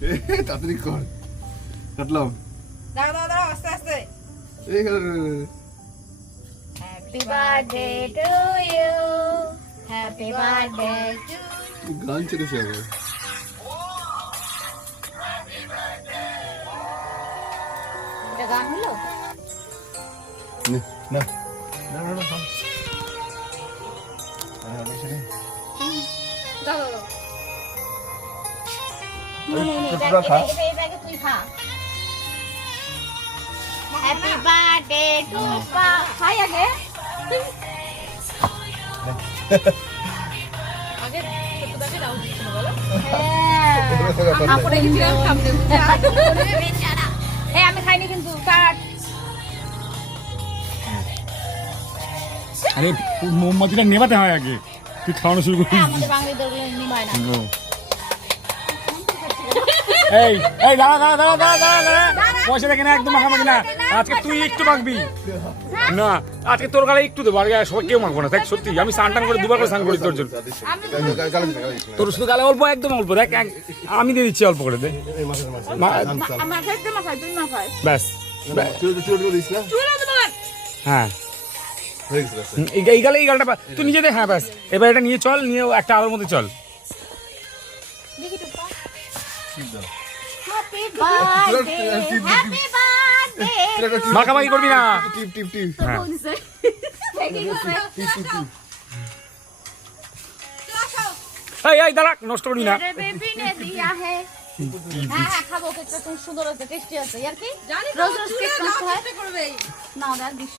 তাড়াতাড়ি কর। কাটলাম। দাঁড়াও আস্তে আস্তে। এই গেল। Happy birthday to you, happy birthday to. গান ছেড়েছে আবার। এটা গান হলো? না না না না। দাও তুই খা। হ্যাপি বার্থডে টু পা। খাই আগে আগে ছোটটাকে দাও বলো। হ্যাঁ আপনি কিন্তু খাবে বেচারা। এই আমি খাইনি কিন্তু কাট। আরে মোমবাতিটা নেভাতে হয় আগে, তুই খাওয়ানো শুরু করবি। আমাদের বাঙালিদের নিমায় না। এই এই দাঁড়া দাঁড়া দাঁড়া দাঁড়া দাঁড়া দাঁড়া, পয়সা দেখে না, একদম মাখামাখি না। আজকে তুই একটু মাখবি না, আজকে তোর গালে একটু দেবো, আগে সবাই কেউ মাখবো না। দেখ সত্যি আমি স্নান টান করে দুবার করে স্নান করি তোর জন্য। তোর শুধু গালে অল্প, একদম অল্প। দেখ আমি দিয়ে দিচ্ছি অল্প করে, দে ব্যাস। হ্যাঁ এই গালে, এই গালটা তুই নিজে দে। হ্যাঁ ব্যাস, এবার এটা নিয়ে চল, নিয়ে একটা আলোর মধ্যে চল। মাখামাখি করবি না। হ্যাঁ এই দাঁড়া, নষ্ট করবি না। খাবো, সুন্দর আছে, টেস্টি আছে। আর কি রোজ রোজ কেক নষ্ট হয় না।